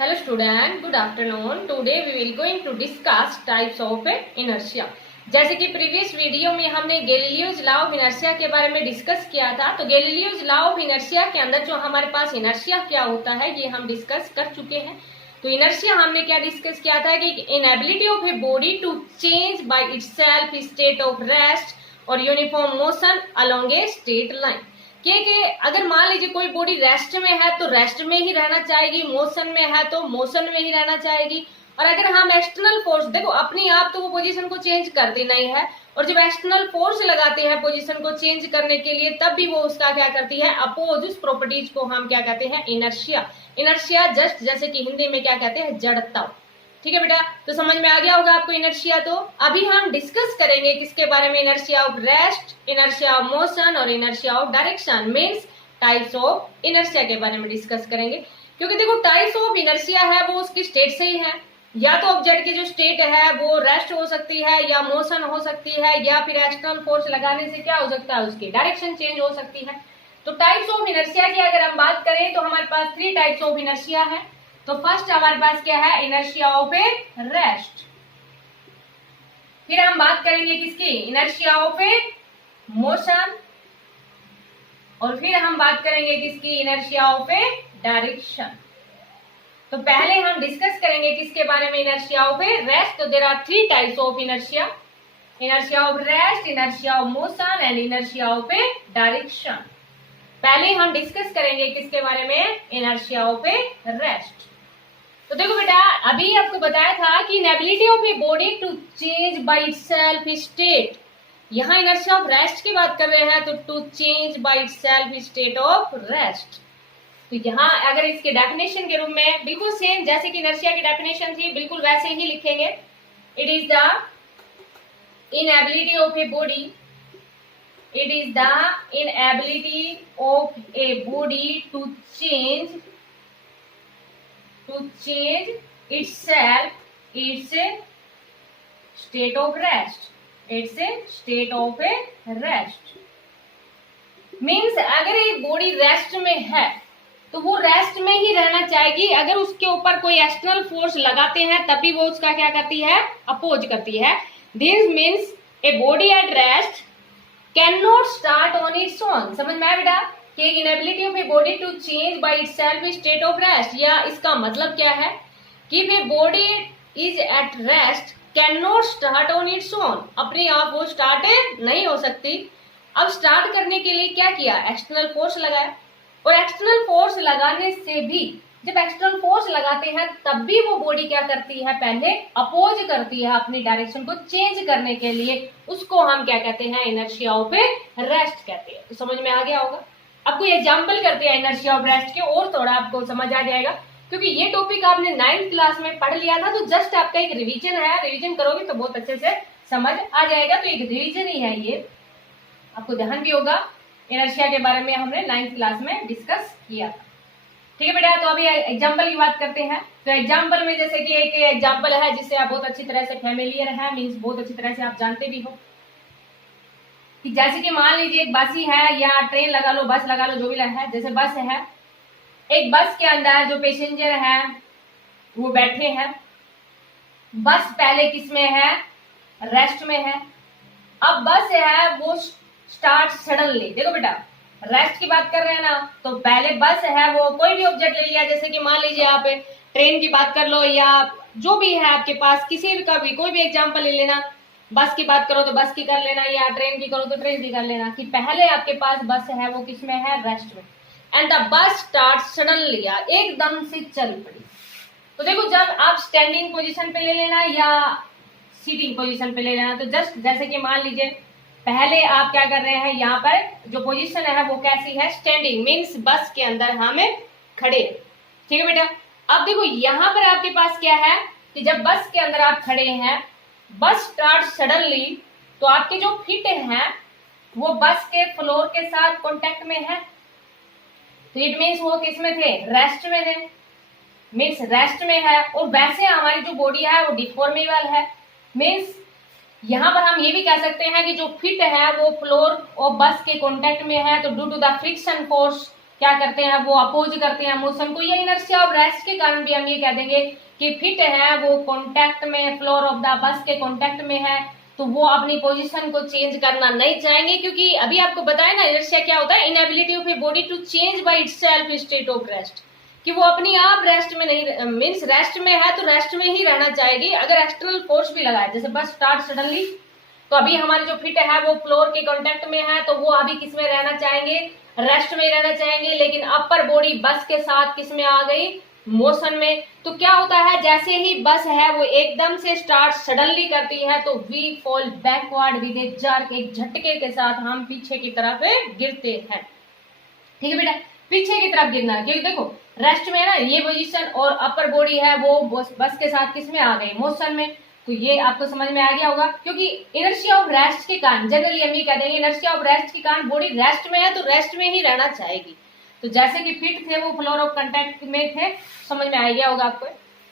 Hello student, good afternoon. Today we will going to discuss types of inertia. जैसे कि previous video में हमने Galileo's law of inertia के बारे में डिस्कस किया था, तो गैलीलियोज लॉ ऑफ इनर्शिया के अंदर जो हमारे पास इनर्शिया क्या होता है ये हम डिस्कस कर चुके हैं। तो इनर्शिया हमने क्या डिस्कस किया था कि inability of a body to change by itself state of rest और uniform motion along a straight line. कि अगर मान लीजिए कोई बॉडी रेस्ट में है तो रेस्ट में ही रहना चाहेगी, मोशन में है तो मोशन में ही रहना चाहेगी। और अगर हम एक्सटर्नल फोर्स, देखो अपनी आप तो वो पोजीशन को चेंज कर देना ही है, और जब एक्सटर्नल फोर्स लगाते हैं पोजीशन को चेंज करने के लिए तब भी वो उसका क्या करती है, अपोज उस प्रॉपर्टीज को हम क्या कहते हैं, इनर्शिया। इनर्शिया जस्ट जैसे कि हिंदी में क्या कहते हैं, जड़ता। ठीक है बेटा, तो समझ में आ गया होगा आपको इनर्शिया। तो अभी हम डिस्कस करेंगे किसके बारे में, inertia of rest, inertia of motion और inertia of direction, means types of inertia के बारे में डिस्कस करेंगे। क्योंकि देखो टाइप्स ऑफ इनर्शिया है वो उसकी स्टेट से ही है, या तो ऑब्जेक्ट की जो स्टेट है वो रेस्ट हो सकती है या मोशन हो सकती है, या फिर एक्सटर्नल फोर्स लगाने से क्या हो सकता है, उसकी डायरेक्शन चेंज हो सकती है। तो टाइप्स ऑफ इनर्शिया की अगर हम बात करें तो हमारे पास 3 टाइप्स ऑफ इनर्शिया है। तो फर्स्ट हमारे पास क्या है, इनर्शिया ऑफ ए रेस्ट। फिर हम बात करेंगे किसकी, इनर्शिया ऑफ ए मोशन। और फिर हम बात करेंगे किसकी, इनर्शिया ऑफ ए डायरेक्शन। तो पहले हम डिस्कस करेंगे किसके बारे में, इनर्शिया ऑफ ए रेस्ट। तो there are 3 types of inertia, inertia of rest, inertia of motion and inertia of a direction. पहले हम डिस्कस करेंगे किसके बारे में, इनर्शिया ऑफ ए रेस्ट। तो देखो बेटा, अभी आपको बताया था कि inability of a body to change by itself state. यहाँ इनर्शिया ऑफ रेस्ट की बात कर रहे हैं, तो to change by itself state of rest. तो यहाँ अगर इसके डेफिनेशन के रूप में बिल्कुल सेम जैसे कि इनर्शिया की डेफिनेशन थी बिल्कुल वैसे ही लिखेंगे। It is the inability of a body, it is the inability of a body to change itself its state of rest, its state of a rest means अगर ये बॉडी रेस्ट में है तो वो रेस्ट में ही रहना चाहेगी। अगर उसके ऊपर कोई एक्सटर्नल फोर्स लगाते हैं तभी वो उसका क्या करती है, अपोज करती है। This means a body at rest can not start on its own. समझ में आया बेटा कि inability of a body to change by itself state of rest, या इसका मतलब क्या है कि वे body is at rest can not start on its own, अपने आप वो स्टार्ट नहीं हो सकती। अब स्टार्ट करने के लिए क्या किया, एक्सटर्नल फोर्स लगाया। और एक्सटर्नल फोर्स लगाने से भी, जब एक्सटर्नल फोर्स लगाते हैं तब भी वो बॉडी क्या करती है, पहले अपोज करती है अपनी डायरेक्शन को चेंज करने के लिए। उसको हम क्या कहते हैं, इनर्शिया ऑफ ए रेस्ट कहते हैं। तो समझ में आ गया होगा। अब कोई एग्जाम्पल करते हैं इनर्शिया ऑफ रेस्ट के, और थोड़ा आपको समझ आ जाएगा। क्योंकि ये टॉपिक आपने 9th क्लास में पढ़ लिया था, तो जस्ट आपका एक रिवीजन है, रिवीजन करोगे तो बहुत अच्छे से समझ आ जाएगा। तो एक रिवीजन ही है ये, आपको ध्यान भी होगा। इनर्शिया के बारे में हमने 9th क्लास में डिस्कस किया था। ठीक है बेटा, तो अभी एग्जाम्पल की बात करते हैं। तो एग्जाम्पल में जैसे कि एक एग्जाम्पल है जिससे आप बहुत अच्छी तरह से फेमिलियर है, मीन्स बहुत अच्छी तरह से आप जानते भी हो कि जैसे कि मान लीजिए एक बस ही है, या ट्रेन लगा लो, बस लगा लो, जो भी है। जैसे बस है, एक बस के अंदर जो पैसेंजर है वो बैठे हैं। बस पहले किस में है, रेस्ट में है। अब बस है वो स्टार्ट सडनली, देखो बेटा रेस्ट की बात कर रहे हैं ना, तो पहले बस है वो कोई भी ऑब्जेक्ट ले लिया, जैसे कि मान लीजिए आप ट्रेन की बात कर लो, या जो भी है आपके पास किसी का भी कोई भी एग्जाम्पल ले लेना। बस की बात करो तो बस की कर लेना, या ट्रेन की करो तो ट्रेन की कर लेना, कि पहले आपके पास बस है वो किस में है, रेस्ट में। And the bus start suddenly, एकदम से चल पड़ी। तो देखो जब आप स्टैंडिंग पोजीशन पे ले लेना या सीटिंग पोजीशन पे ले लेना, तो जस्ट जैसे कि मान लीजिए पहले आप क्या कर रहे हैं, यहाँ पर जो पोजीशन है वो कैसी है, स्टैंडिंग, मीन्स बस के अंदर हमें खड़े। ठीक है बेटा, अब देखो यहाँ पर आपके पास क्या है कि जब बस के अंदर आप खड़े हैं, बस स्टार्ट सडनली, तो आपके जो फीट हैं वो बस के फ्लोर के साथ कांटेक्ट में है। तो इट मीन्स वो किस में थे, रेस्ट में थे, मीन्स रेस्ट में है। और वैसे हमारी जो बॉडी है वो डिफॉर्मेबल है, मीन्स यहाँ पर हम ये भी कह सकते हैं कि जो फीट है वो फ्लोर और बस के कांटेक्ट में है। तो due to the friction force क्या करते हैं, वो अपोज करते हैं मोशन को। ये इनर्शिया ऑफ रेस्ट के कारण भी हम ये कह देंगे कि फिट है, वो कॉन्टेक्ट में, फ्लोर ऑफ द बस के कॉन्टेक्ट में है, तो वो अपनी पोजीशन को चेंज करना नहीं चाहेंगे, क्योंकि अभी आपको बताया ना इनर्शिया क्या होता है, inability of a body to change by itself state of rest, कि वो अपनी आप रेस्ट में नहीं, मींस रेस्ट में है तो रेस्ट में ही रहना चाहेगी। अगर एक्सटर्नल फोर्स भी लगाए, जैसे बस स्टार्ट सडनली, तो अभी हमारी जो फिट है वो फ्लोर के कांटेक्ट में है, तो वो अभी किस में रहना चाहेंगे, रेस्ट में रहना चाहेंगे। लेकिन अपर बॉडी बस के साथ किस में आ गई, मोशन में। तो क्या होता है, जैसे ही बस है वो एकदम से स्टार्ट सडनली करती है, तो we fall backward with a jerk, एक झटके के साथ हम पीछे की तरफ गिरते हैं। ठीक है बेटा, पीछे की तरफ गिरना, क्योंकि देखो रेस्ट में है ना ये पोजीशन, और अपर बॉडी है वो बस के साथ किस में आ गई, मोशन में। तो ये आपको समझ में आ गया होगा, क्योंकि इनर्शिया ऑफ रेस्ट के कारण जनरली हम ये कह देंगे इनर्शिया ऑफ रेस्ट के कारण बॉडी रेस्ट में है तो रेस्ट में ही रहना चाहेगी। तो जैसे कि फिट थे वो फ्लोर ऑफ कांटेक्ट में थे, समझ में आ गया होगा आपको।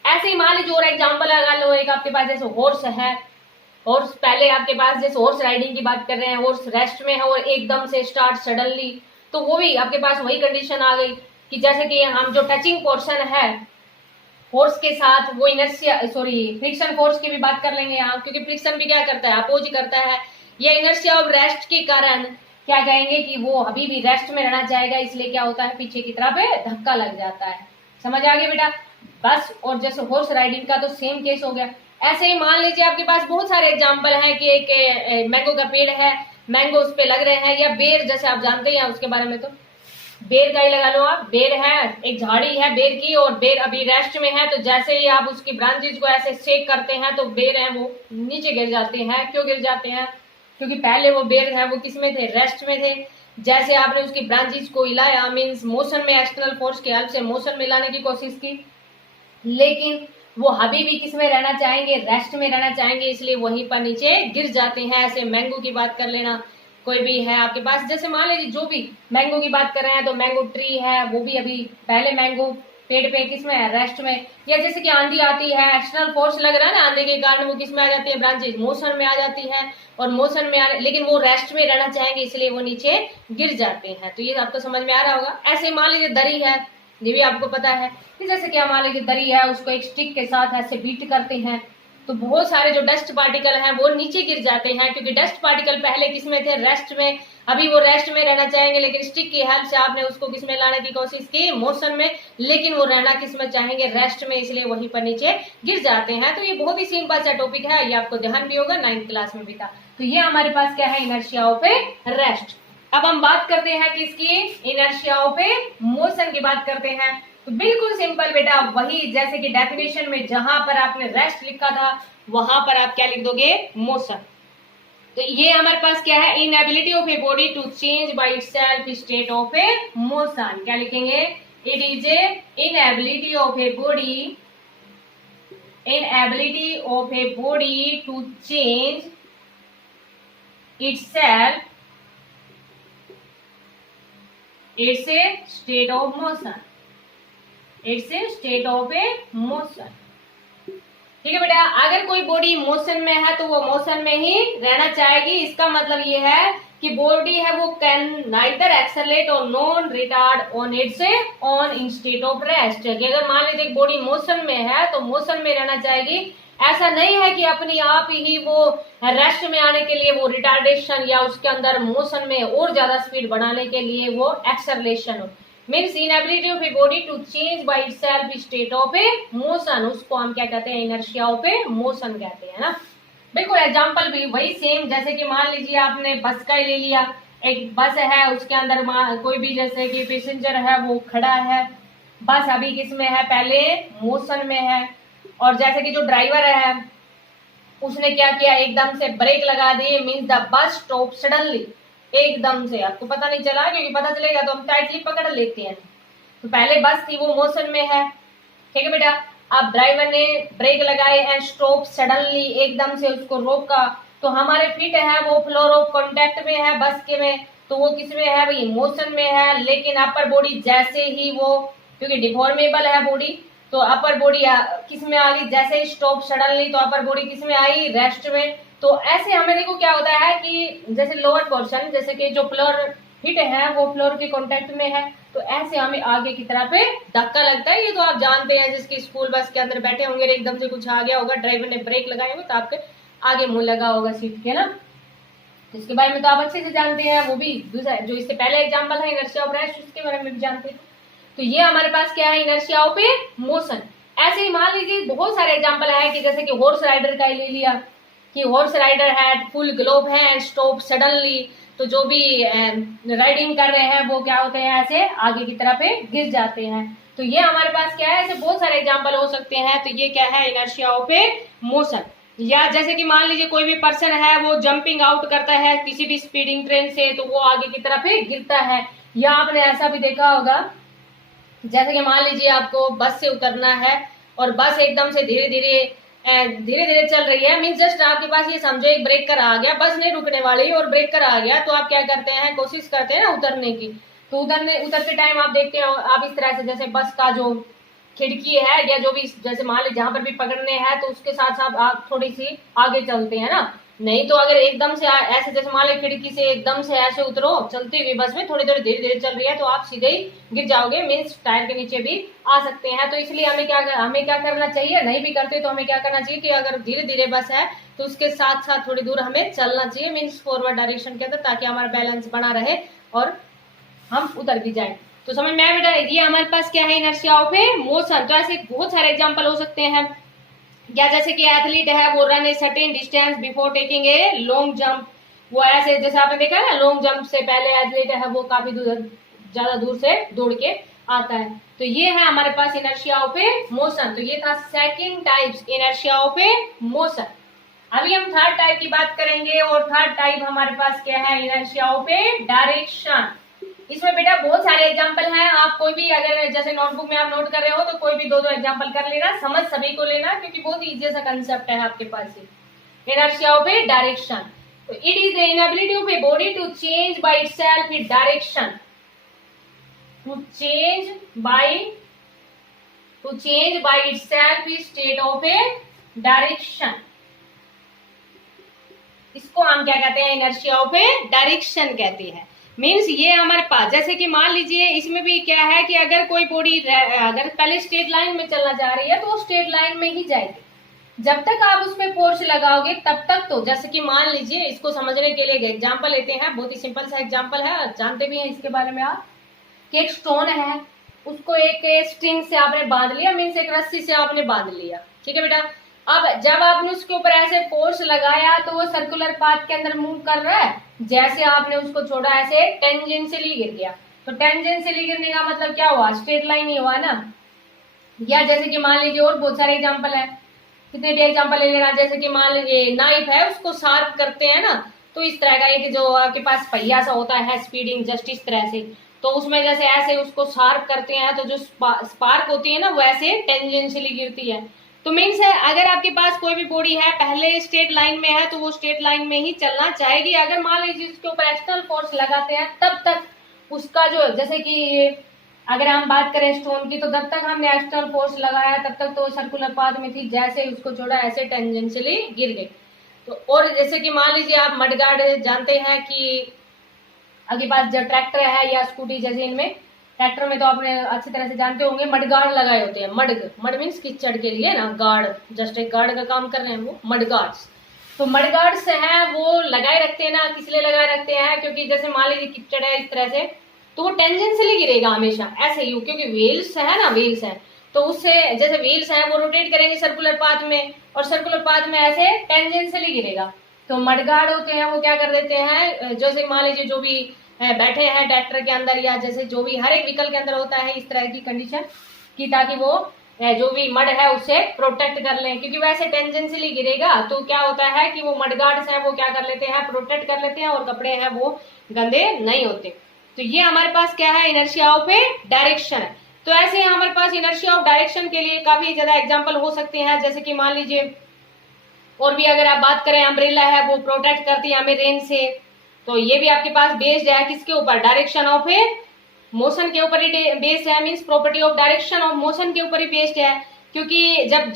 ऐसे ही मान लीजिए और एग्जांपल लगा लो, एक आपके पास जैसे हॉर्स है, हॉर्स पहले आपके पास जैसे हॉर्स राइडिंग की बात कर रहे हैं, हॉर्स रेस्ट में है और एकदम से स्टार्ट सडनली, तो वो भी आपके पास वही कंडीशन आ गई कि जैसे कि हम जो टचिंग पोर्शन है फोर्स के साथ, वो इनर्शिया फ्रिक्शन फोर्स की भी बात कर लेंगे यहाँ, क्योंकि फ्रिक्शन भी क्या करता है, अपोज करता है। ये इनर्शिया ऑफ रेस्ट के कारण क्या कहेंगे कि वो अभी भी रेस्ट में रहना चाहेगा, इसलिए क्या होता है, पीछे की तरफ धक्का लग जाता है। समझ आ गया बेटा। बस और जैसे हॉर्स राइडिंग का तो सेम केस हो गया। ऐसे ही मान लीजिए आपके पास बहुत सारे एग्जाम्पल है कि एक मैंगो का पेड़ है, मैंगो उस पे लग रहे हैं, या बेर जैसे आप जानते हैं उसके बारे में, तो बेर का ही लगा लो आप। बेर है, एक झाड़ी है बेर की, और बेर अभी रेस्ट में है, तो जैसे ही आप उसकी ब्रांचेज को ऐसे शेक करते हैं तो बेर है वो नीचे गिर जाते हैं। क्यों गिर जाते हैं, क्योंकि पहले वो बेर है वो किस में थे, रेस्ट में थे। जैसे आपने उसकी ब्रांचेज को हिलाया, मीन्स मोशन में, एक्सटर्नल फोर्स की हेल्प से मोशन में लाने की कोशिश की, लेकिन वो अभी भी किस में रहना चाहेंगे, रेस्ट में रहना चाहेंगे, इसलिए वहीं पर नीचे गिर जाते हैं। ऐसे मैंगो की बात कर लेना, कोई भी है आपके पास, जैसे मान लीजिए जो भी मैंगो की बात कर रहे हैं, तो मैंगो ट्री है, वो भी अभी पहले मैंगो पेड़ पे किस में है, रेस्ट में। या जैसे कि आंधी आती है, एक्सटर्नल फोर्स लग रहा है ना आंधी के कारण, वो किस में आ जाती है, ब्रांचेज मोशन में आ जाती है, और मोशन में आने, लेकिन वो रेस्ट में रहना चाहेंगे इसलिए वो नीचे गिर जाते हैं। तो ये आपको समझ में आ रहा होगा। ऐसे मान लीजिए दरी है, ये भी आपको पता है कि जैसे क्या मान लीजिए दरी है, उसको एक स्टिक के साथ ऐसे बीट करते हैं, तो बहुत सारे जो डस्ट पार्टिकल हैं वो नीचे गिर जाते हैं, क्योंकि डस्ट पार्टिकल पहले किस में थे, रेस्ट में। अभी वो रेस्ट में रहना चाहेंगे, लेकिन स्टिक की हेल्प से आपने उसको किस में लाने की कोशिश की, मोशन में, लेकिन वो रहना किस में चाहेंगे, रेस्ट में, इसलिए वहीं पर नीचे गिर जाते हैं। तो ये बहुत ही सिंपल सा टॉपिक है, ये आपको ध्यान भी होगा, 9th क्लास में भी था। तो ये हमारे पास क्या है, इनर्शिया ऑफ ए रेस्ट। अब हम बात करते हैं किसकी, इनर्शिया ऑफ ए मोशन की बात करते हैं। तो बिल्कुल सिंपल बेटा, वही जैसे कि डेफिनेशन में जहां पर आपने रेस्ट लिखा था वहां पर आप क्या लिख दोगे, मोशन। तो ये हमारे पास क्या है, inability of a body to change by itself state of a motion. क्या लिखेंगे, it is a inability of a body, inability of a body to change itself, it's a state of motion, it's a state of a motion. ठीक है बेटा, अगर कोई body motion में है तो वो मोशन में ही रहना चाहेगी। इसका मतलब ये है कि बॉडी है वो कैन नाइदर एक्सेलरेट और non retard on it's on in state of rest. अगर मान लीजिए बॉडी मोशन में है तो मोशन में रहना चाहेगी। ऐसा नहीं है कि अपनी आप ही वो रेस्ट में आने के लिए वो रिटार्डेशन या उसके अंदर मोशन में और ज्यादा स्पीड बढ़ाने के लिए वो एक्सेलरेशन हो। Means inability of a body to change by itself state of a motion, उसको हम क्या कहते हैं, इनर्शिया ऑफ ए मोशन कहते हैं ना। बिल्कुल एग्जांपल भी वही सेम, जैसे कि मान लीजिए आपने बस का ही ले लिया, एक बस है उसके अंदर कोई भी जैसे कि पैसेंजर है वो खड़ा है, बस अभी किस में है, पहले मोशन में है, और जैसे कि जो ड्राइवर है उसने क्या किया, एकदम से ब्रेक लगा दिए, means the bus stop suddenly, एकदम से आपको पता नहीं चला, क्योंकि पता चलेगा तो हम टाइटली पकड़ लेते हैं। तो पहले बस थी वो मोशन में है, ठीक है बेटा। अब ड्राइवर ने ब्रेक लगाए एंड स्टॉप सडनली, एकदम से उसको रोका, तो हमारे फीट है वो फ्लोर ऑफ कॉन्टेक्ट में है बस के में, तो वो किस में है भाई, मोशन में है। लेकिन अपर बॉडी जैसे ही वो, क्योंकि डिफॉर्मेबल है बॉडी, तो अपर बॉडी किस में आ गई, जैसे ही स्टॉप सडनली, तो अपर बॉडी किस में आई, रेस्ट में। तो ऐसे हमें देखो क्या होता है कि जैसे लोअर पोर्शन, जैसे कि जो फ्लोर हिट है वो फ्लोर के कांटेक्ट में है, तो ऐसे हमें आगे की तरफ धक्का लगता है। ये तो आप जानते हैं, जिसकी स्कूल बस के अंदर बैठे होंगे, एकदम से कुछ आ गया होगा, ड्राइवर ने ब्रेक लगाए होंगे तो आपके आगे मुंह लगा होगा सीट के ना, इसके बारे में तो आप अच्छे से जानते हैं। वो भी दूसरा जो इससे पहले एग्जाम्पल है इनर्शिया ऑफ रेस्ट, उसके बारे में भी जानते हैं। तो ये हमारे पास क्या है, इनर्शिया ऑफ मोशन। ऐसे ही मान लीजिए बहुत सारे एग्जाम्पल है कि जैसे कि हॉर्स राइडर का ही ले लिया कि horse rider had full globe है एंड स्टॉप सडनली, तो जो भी राइडिंग कर रहे हैं वो क्या होते हैं, ऐसे आगे की तरफ गिर जाते हैं। तो ये हमारे पास क्या है, ऐसे बहुत सारे एग्जाम्पल हो सकते हैं। तो ये क्या है, इनर्शिया ऑफ मोशन। या जैसे कि मान लीजिए कोई भी पर्सन है वो जंपिंग आउट करता है किसी भी स्पीडिंग ट्रेन से, तो वो आगे की तरफ गिरता है। या आपने ऐसा भी देखा होगा, जैसे कि मान लीजिए आपको बस से उतरना है और बस एकदम से धीरे धीरे चल रही है, मीन जस्ट आपके पास ये समझो एक ब्रेकर आ गया, बस नहीं रुकने वाली और ब्रेकर आ गया, तो आप क्या करते हैं, कोशिश करते हैं ना उतरने की। तो उतरते टाइम आप देखते हैं आप इस तरह से, जैसे बस का जो खिड़की है या जो भी, जैसे मान लीजिए जहां पर भी पकड़ने हैं तो उसके साथ साथ आप थोड़ी सी आगे चलते हैं ना। नहीं तो अगर एकदम से ऐसे, जैसे मान लीजिए खिड़की से एकदम से ऐसे उतरो चलती हुई बस में, थोड़ी थोड़ी धीरे धीरे चल रही है, तो आप सीधे ही गिर जाओगे, मीन्स टायर के नीचे भी आ सकते हैं। तो इसलिए हमें क्या करना चाहिए, नहीं भी करते तो हमें क्या करना चाहिए कि अगर धीरे धीरे बस है तो उसके साथ साथ थोड़ी दूर हमें चलना चाहिए, मीन्स फॉरवर्ड डायरेक्शन के अंदर, ताकि हमारा बैलेंस बना रहे और हम उतर भी जाए। तो समझ में आया बेटा, ये हमारे पास क्या है, इनर्शिया ऑफ मोशन। तो ऐसे बहुत सारे एग्जांपल हो सकते हैं। या जैसे कि एथलीट है वो run a certain distance before taking a long jump, वो ऐसे जैसे आपने देखा ना लॉन्ग जंप से पहले एथलीट है वो काफी ज्यादा दूर से दौड़ के आता है। तो ये है हमारे पास इनर्शिया ऑफ मोशन। तो ये था second types inertia of motion. अभी हम थर्ड टाइप की बात करेंगे, और थर्ड टाइप हमारे पास क्या है, इनर्शिया ऑफ डायरेक्शन। इसमें बेटा बहुत सारे एग्जाम्पल हैं, आप कोई भी अगर जैसे नोटबुक में आप नोट कर रहे हो तो कोई भी दो एग्जाम्पल कर लेना, समझ सभी को लेना, क्योंकि बहुत इजी सा कंसेप्ट है आपके पास। इनर्शिया ऑफ ए डायरेक्शन, तो it is the inability of a body to change by itself its direction, to change by itself its state of a direction. इसको हम क्या कहते हैं, इनर्शिया ऑफ ए डायरेक्शन कहते हैं। मीन्स ये हमारे पास, जैसे कि मान लीजिए इसमें भी क्या है कि अगर कोई बॉडी अगर पहले स्ट्रेट लाइन में चलना चाह रही है तो वो स्ट्रेट लाइन में ही जाएगी। जब तक आप उसमें फोर्स लगाओगे तब तक, तो जैसे कि मान लीजिए इसको समझने के लिए एग्जांपल लेते हैं, बहुत ही सिंपल सा एग्जांपल है, जानते भी हैं इसके बारे में आप, कि एक स्टोन है उसको एक स्ट्रिंग से आपने बांध लिया, मीन्स एक रस्सी से आपने बांध लिया, ठीक है बेटा। अब जब आपने उसके ऊपर ऐसे फोर्स लगाया तो वो सर्कुलर पाथ के अंदर मूव कर रहा है, जैसे आपने उसको छोड़ा ऐसे टेंजेंशियली गिर गया। तो टेंजेंशियली गिरने का मतलब क्या हुआ, स्ट्रेट लाइन ही हुआ ना। या जैसे कि मान लीजिए और बहुत सारे एग्जांपल है, कितने भी एग्जांपल ले लेना, जैसे कि मान लीजिए नाइफ है उसको शार्प करते हैं ना, तो इस तरह का एक जो आपके पास पहिया सा होता है स्पीडिंग जस्ट इस तरह से, तो उसमें जैसे ऐसे उसको शार्प करते हैं तो जो स्पार्क होती है ना वो ऐसे टेंजेंशियली गिरती है। तो मीन्स है अगर आपके पास कोई भी बॉडी है पहले स्ट्रेट लाइन में है तो वो स्ट्रेट लाइन में ही चलना चाहेगी। अगर मान लीजिए उसके ऊपर एक्सटर्नल फोर्स लगाते हैं तब तक उसका जो, जैसे कि अगर हम बात करें स्टोन की, तो जब तक हमने एक्सटर्नल फोर्स लगाया तब तक तो सर्कुलर पाथ में थी, जैसे उसको छोड़ा ऐसे टेंजेंशियली गिर गई। तो और जैसे कि मान लीजिए आप मडगार्ड जानते हैं कि आपके पास जो ट्रैक्टर है या स्कूटी, जैसे इनमें ट्रैक्टर में तो आपने अच्छी तरह से जानते होंगे मडगार्ड लगाए होते हैं। मड मीन्स कीचड़ के लिए ना, गार्ड, जस्ट एक गार्ड का काम कर रहे हैं वो मडगार्ड्स। तो मडगार्ड्स है वो लगाए रखते हैं ना, किस लिए लगाए रखते हैं, क्योंकि जैसे मान लीजिए कीचड़ है इस तरह से तो वो टेंजेंशियली गिरेगा हमेशा ऐसे ही, क्योंकि व्हील्स है ना, व्हील्स है तो उससे जैसे व्हील्स है वो रोटेट करेंगे सर्कुलर पाथ में, और सर्कुलर पाथ में ऐसे टेंजेंशियली गिरेगा। तो मडगार्ड होते हैं वो क्या कर देते हैं, जैसे मान लीजिए जो भी बैठे हैं ट्रैक्टर के अंदर या जैसे जो भी हर एक व्हीकल के अंदर होता है इस तरह की कंडीशन कि ताकि वो जो भी मड है उससे प्रोटेक्ट कर लें, क्योंकि वैसे टेंजेंशियली गिरेगा तो क्या होता है कि वो मडगार्ड्स हैं वो क्या कर लेते हैं, प्रोटेक्ट कर लेते हैं और कपड़े हैं वो गंदे नहीं होते। तो ये हमारे पास क्या है, इनर्शिया ऑफ ए डायरेक्शन है। तो ऐसे हमारे पास इनर्शिया ऑफ डायरेक्शन के लिए काफी ज्यादा एग्जाम्पल हो सकते हैं, जैसे कि मान लीजिए और भी अगर आप बात करें अम्ब्रेला है वो प्रोटेक्ट करती है हमें रेन से, तो ये भी आपके पास बेस्ड है किसके ऊपर, डायरेक्शन ऑफ ए मोशन के ऊपर ही बेस्ड है, means property of direction of motion के ऊपर ही बेस्ड है। क्योंकि जब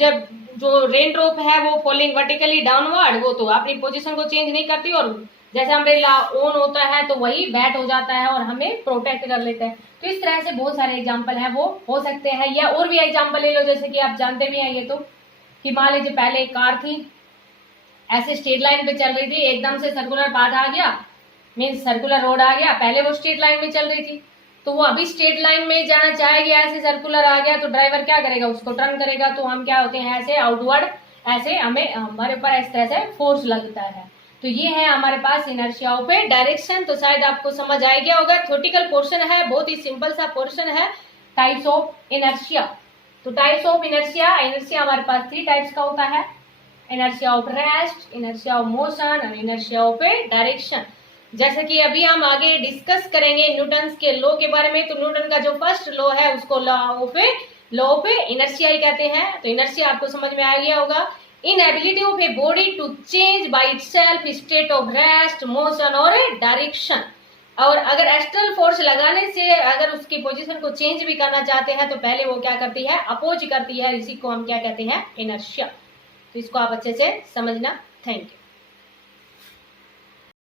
जो रेन ड्रॉप है वो फॉलिंग वर्टिकली डाउनवर्ड, वो तो अपनी पोजीशन को चेंज नहीं करती और जैसे अम्ब्रेला ऑन होता है तो वही बैट हो जाता है और हमें प्रोटेक्ट कर लेता है। तो इस तरह से बहुत सारे एग्जाम्पल हैं वो हो सकते हैं, या और भी एग्जाम्पल ले लो, जैसे कि आप जानते भी हैं ये तो, कि मान लीजिए पहले एक कार थी, ऐसे स्ट्रेट लाइन पे चल रही थी, एकदम से सर्कुलर पाथ आ गया, मीन्स सर्कुलर रोड आ गया, पहले वो स्ट्रेट लाइन में चल रही थी, तो वो अभी स्ट्रेट लाइन में जाना चाहेगी, ऐसे सर्कुलर आ गया तो ड्राइवर क्या करेगा, उसको टर्न करेगा, तो हम क्या होते हैं, ऐसे आउटवर्ड, ऐसे हमें हमारे ऊपर इस तरह से फोर्स लगता है। तो ये है हमारे पास इनर्शिया ऑफ ए डायरेक्शन। तो शायद आपको समझ आ गया होगा, थ्योरेटिकल पोर्शन है, बहुत ही सिंपल सा पोर्शन है, टाइप्स ऑफ इनर्शिया। तो टाइप्स ऑफ इनर्शिया, इनर्शिया हमारे पास 3 टाइप्स का होता है, inertia of rest, inertia of motion और इनर्शिया ऑफ ए डायरेक्शन। जैसे कि अभी हम आगे डिस्कस करेंगे न्यूटन के लॉ के बारे में, तो न्यूटन का जो फर्स्ट लॉ है उसको लॉ ऑफ इनर्शिया ही कहते हैं। तो इनर्शिया आपको समझ में आ गया होगा, inability of a body to change by itself state of rest, motion और डायरेक्शन। और अगर एक्सटर्नल फोर्स लगाने से अगर उसकी पोजीशन को चेंज भी करना चाहते हैं तो पहले वो क्या करती है, अपोज करती है, इसी को हम क्या कहते हैं, इनर्शिया। तो इसको आप अच्छे से समझना। Thank you.